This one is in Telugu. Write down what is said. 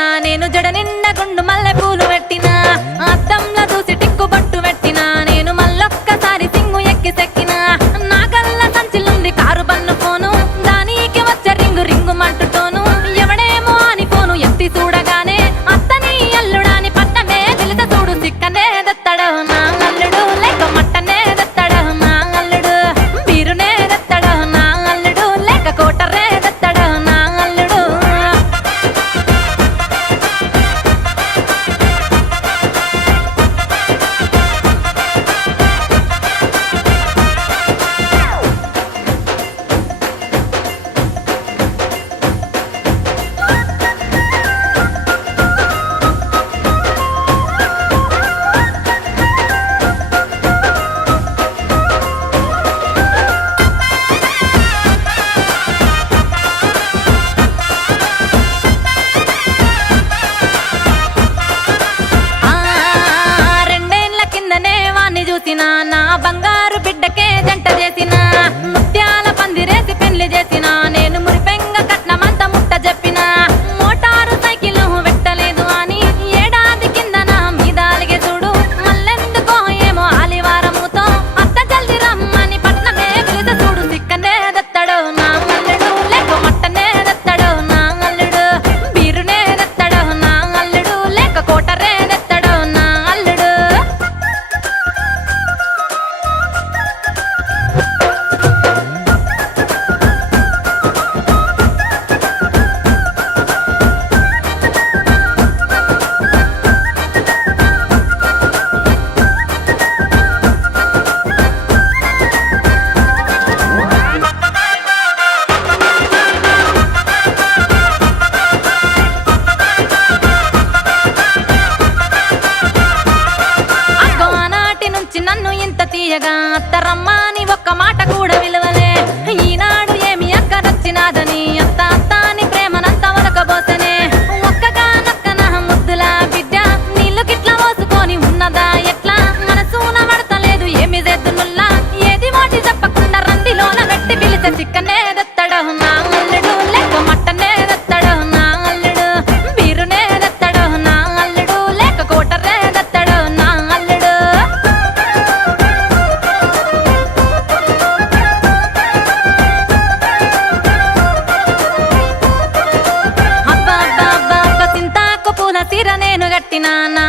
పెట్టినా నేను జడ నిండా గుండు మల్లె పూలు పెట్టినా అద్దంలో చూసి టిక్కు బట్టు పెట్టినా నేను మళ్ళొక్కసారి సింగు ఎక్కి సెక్కినా నా కళ్ళ సంచిలుంది కారు బన్ను ఫోను దానికి వచ్చే రింగు రింగు మంటుతోను ఎవడేమో అని ఫోను ఎత్తి చూడగానే అత్తని అల్లుడాని పట్టమే తెలిత చూడు సిక్కనే దత్తడు నా అల్లుడు లేక మట్టనే దత్తడు నా అల్లుడు బీరునే దత్తడు నా అల్లుడు లేక కోటరే దత్తడు నా అల్లుడు రెండేళ్ల కిందనే వాణ్ణి చూసిన నా బంగారు బిడ్డకే జంట చేసిన ముత్యాల పందిరేసి పెళ్లి చేసిన నేను మురిపెంగ కట్నమంత ముట్ట చెప్పిన మోటారు సైకిల్ పెట్టలేదు అని ఏడాది కింద నా మీద అలిగే చూడు మళ్ళెందుకో ఏమో ఆలివారముతో అత్త జల్ది రమ్మని పట్నమే పిలిత చూడు సిక్కనే దత్తడు నా అల్లుడు లేక మట్టనే దత్తడు నా అల్లుడు బీరునే దత్తడు నా అల్లుడు లేక కోటరే దత్తడు నా అల్లుడు అగ్గో ఆనాటి నుంచి నన్ను ఇంత తీయగా అత్తరమ్మని ఒక్క మాట కూడా విలువలే ఈనాడు ఏమి అక్కరొచ్చినాదని అత్త అత్త అని ప్రేమనంత ఒలకబోసనే ఒక్కగానొక్క నా ముద్దుల బిడ్డ నీళ్ళు గిట్ల పోసుకొని ఉన్నదా ఎట్లా మనసున పడతలేదు ఏమి చేద్దునుల్లా ఏది వాటి చెప్పకుండా రందిలోన గట్టి పిలిచే చిక్కనే దత్తడు నా అల్లుడు లేక మట్టనే దత్తడు నా అల్లుడు బీరునే దత్తడు నా అల్లుడు లేక కోటరే దత్తడు నా అల్లుడు అబ్బా అబ్బా అబ్బా అబ్బా సింతాకు పూల తీర నేను గట్టినా నా